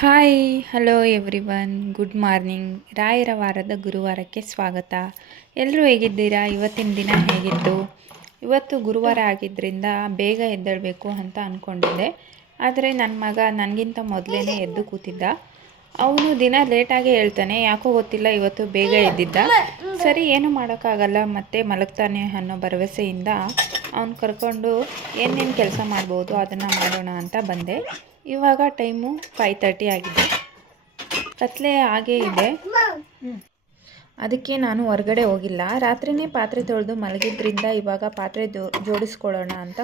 Hi hello everyone good morning. ರಾಯರ ವಾರದ ಗುರುವಾರಕ್ಕೆ ಸ್ವಾಗತ. ಎಲ್ಲರೂ ಹೇಗಿದ್ದೀರಾ? ಇವತ್ತಿನ ದಿನ ಹೇಗಿತ್ತು? ಇವತ್ತು ಗುರುವಾರ ಆಗಿದ್ದರಿಂದ ಬೇಗ ಎದ್ದೇಳಬೇಕು ಅಂತ ಅಂದ್ಕೊಂಡಿದ್ದೆ. ಆದರೆ ನನ್ನ ಮಗ ನನಗಿಂತ ಮೊದಲೇ ಎದ್ದು ಕೂತಿದ್ದ. ಅವನು ದಿನ ಲೇಟಾಗೇ ಹೇಳ್ತಾನೆ, ಯಾಕೋ ಗೊತ್ತಿಲ್ಲ ಇವತ್ತು ಬೇಗ ಎದ್ದಿದ್ದ. ಸರಿ, ಏನು ಮಾಡೋಕ್ಕಾಗಲ್ಲ, ಮತ್ತೆ ಮಲಗ್ತಾನೆ ಅನ್ನೋ ಭರವಸೆಯಿಂದ ಅವ್ನು ಕರ್ಕೊಂಡು ಏನೇನು ಕೆಲಸ ಮಾಡ್ಬೋದು ಅದನ್ನು ಮಾಡೋಣ ಅಂತ ಬಂದೆ. ಇವಾಗ ಟೈಮು 5:30 ಆಗಿದೆ. ಕತ್ಲೆ ಹಾಗೇ ಇದೆ. ಅದಕ್ಕೆ ನಾನು ಹೊರಗಡೆ ಹೋಗಿಲ್ಲ. ರಾತ್ರಿನೇ ಪಾತ್ರೆ ತೊಳೆದು ಮಲಗಿದ್ರಿಂದ ಇವಾಗ ಪಾತ್ರೆ ಜೋಡಿಸ್ಕೊಳ್ಳೋಣ ಅಂತ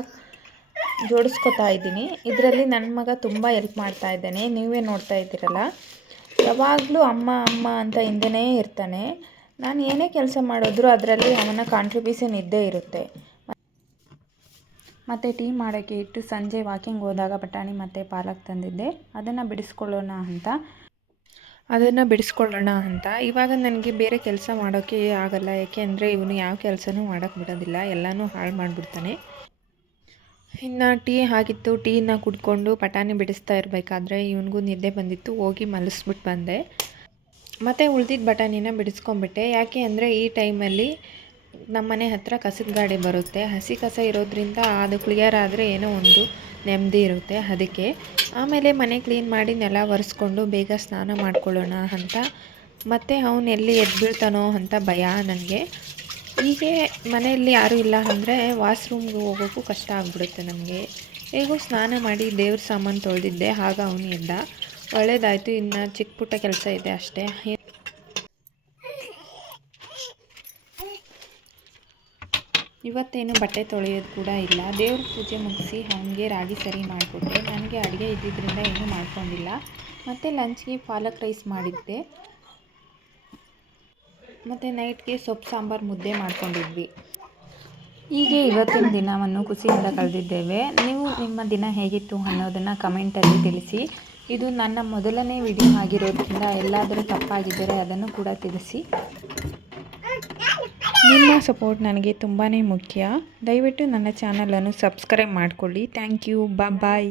ಜೋಡಿಸ್ಕೊತಾ ಇದ್ದೀನಿ. ಇದರಲ್ಲಿ ನನ್ನ ಮಗ ತುಂಬ ಹೆಲ್ಪ್ ಮಾಡ್ತಾ ಇದ್ದಾನೆ. ನೀವೇ ನೋಡ್ತಾ ಇದ್ದೀರಲ್ಲ, ಯಾವಾಗಲೂ ಅಮ್ಮ ಅಮ್ಮ ಅಂತ ಹಿಂದೆನೇ ಇರ್ತಾನೆ. ನಾನು ಏನೇ ಕೆಲಸ ಮಾಡಿದ್ರೂ ಅದರಲ್ಲಿ ಅವನ ಕಾಂಟ್ರಿಬ್ಯೂಷನ್ ಇದ್ದೇ ಇರುತ್ತೆ. ಮತ್ತು ಟೀ ಮಾಡೋಕ್ಕೆ ಇಟ್ಟು ಸಂಜೆ ವಾಕಿಂಗ್ ಹೋದಾಗ ಬಟಾಣಿ ಮತ್ತು ಪಾಲಕ್ ತಂದಿದ್ದೆ, ಅದನ್ನು ಬಿಡಿಸ್ಕೊಳ್ಳೋಣ ಅಂತ ಇವಾಗ ನನಗೆ ಬೇರೆ ಕೆಲಸ ಮಾಡೋಕ್ಕೆ ಆಗಲ್ಲ. ಯಾಕೆಂದರೆ ಇವನು ಯಾವ ಕೆಲಸನೂ ಮಾಡೋಕ್ಕೆ ಬಿಡೋದಿಲ್ಲ, ಎಲ್ಲನೂ ಹಾಳು ಮಾಡಿಬಿಡ್ತಾನೆ. ಇನ್ನು ಟೀ ಆಗಿತ್ತು. ಟೀನ ಕುಡ್ಕೊಂಡು ಬಟಾಣಿ ಬಿಡಿಸ್ತಾ ಇರಬೇಕಾದ್ರೆ ಇವನಿಗೂ ನಿದ್ದೆ ಬಂದಿತ್ತು. ಹೋಗಿ ಮಲಗಿಸ್ಬಿಟ್ಟು ಬಂದೆ. ಮತ್ತು ಉಳ್ದಿದ್ದ ಬಟಾಣಿನ ಬಿಡಿಸ್ಕೊಂಬಿಟ್ಟೆ. ಯಾಕೆ ಅಂದರೆ ಈ ಟೈಮಲ್ಲಿ ನಮ್ಮ ಮನೆ ಹತ್ತಿರ ಕಸದ ಗಾಡಿ ಬರುತ್ತೆ. ಹಸಿ ಕಸ ಇರೋದ್ರಿಂದ ಅದು ಕ್ಲಿಯರ್ ಆದರೆ ಏನೋ ಒಂದು ನೆಮ್ಮದಿ ಇರುತ್ತೆ. ಅದಕ್ಕೆ ಆಮೇಲೆ ಮನೆ ಕ್ಲೀನ್ ಮಾಡಿ ನೆಲ ಒರೆಸ್ಕೊಂಡು ಬೇಗ ಸ್ನಾನ ಮಾಡ್ಕೊಳ್ಳೋಣ ಅಂತ. ಮತ್ತು ಅವನು ಎಲ್ಲಿ ಎದ್ದು ಬೀಳ್ತಾನೋ ಅಂತ ಭಯ ನನಗೆ. ಹೀಗೆ ಮನೆಯಲ್ಲಿ ಯಾರೂ ಇಲ್ಲ ಅಂದರೆ ವಾಶ್ರೂಮ್ಗೆ ಹೋಗೋಕ್ಕೂ ಕಷ್ಟ ಆಗಿಬಿಡುತ್ತೆ ನಮಗೆ. ಹೇಗೂ ಸ್ನಾನ ಮಾಡಿ ದೇವ್ರ ಸಾಮಾನು ತೊಳೆದಿದ್ದೆ, ಆಗ ಅವನು ಎದ್ದ. ಒಳ್ಳೆಯದಾಯಿತು. ಇನ್ನು ಚಿಕ್ಕ ಪುಟ್ಟ ಕೆಲಸ ಇದೆ ಅಷ್ಟೇ. ಇವತ್ತೇನು ಬಟ್ಟೆ ತೊಳೆಯೋದು ಕೂಡ ಇಲ್ಲ. ದೇವ್ರ ಪೂಜೆ ಮುಗಿಸಿ ಅವನಿಗೆ ರಾಗಿ ಸರಿ ಮಾಡಿಕೊಟ್ಟೆ. ನನಗೆ ಅಡುಗೆ ಇದ್ದಿದ್ದರಿಂದ ಏನೂ ಮಾಡ್ಕೊಂಡಿಲ್ಲ. ಮತ್ತು ಲಂಚ್ಗೆ ಪಾಲಕ್ ರೈಸ್ ಮಾಡಿದ್ದೆ. ಮತ್ತು ನೈಟ್ಗೆ ಸೊಪ್ಪು ಸಾಂಬಾರು ಮುದ್ದೆ ಮಾಡ್ಕೊಂಡಿದ್ವಿ. ಹೀಗೆ ಇವತ್ತಿನ ದಿನವನ್ನು ಖುಷಿಯಿಂದ ಕಳೆದಿದ್ದೇವೆ. ನೀವು ನಿಮ್ಮ ದಿನ ಹೇಗಿತ್ತು ಅನ್ನೋದನ್ನು ಕಮೆಂಟಲ್ಲಿ ತಿಳಿಸಿ. ಇದು ನನ್ನ ಮೊದಲನೇ ವಿಡಿಯೋ ಆಗಿರೋದ್ರಿಂದ ಎಲ್ಲಾದರೂ ತಪ್ಪಾಗಿದ್ದರೆ ಅದನ್ನು ಕೂಡ ತಿಳಿಸಿ. ನಿಮ್ಮ ಸಪೋರ್ಟ್ ನನಗೆ ತುಂಬಾ ಮುಖ್ಯ. ದಯವಿಟ್ಟು ನನ್ನ ಚಾನಲನ್ನು ಸಬ್ಸ್ಕ್ರೈಬ್ ಮಾಡಿಕೊಳ್ಳಿ. Thank you. ಬಾಯ್.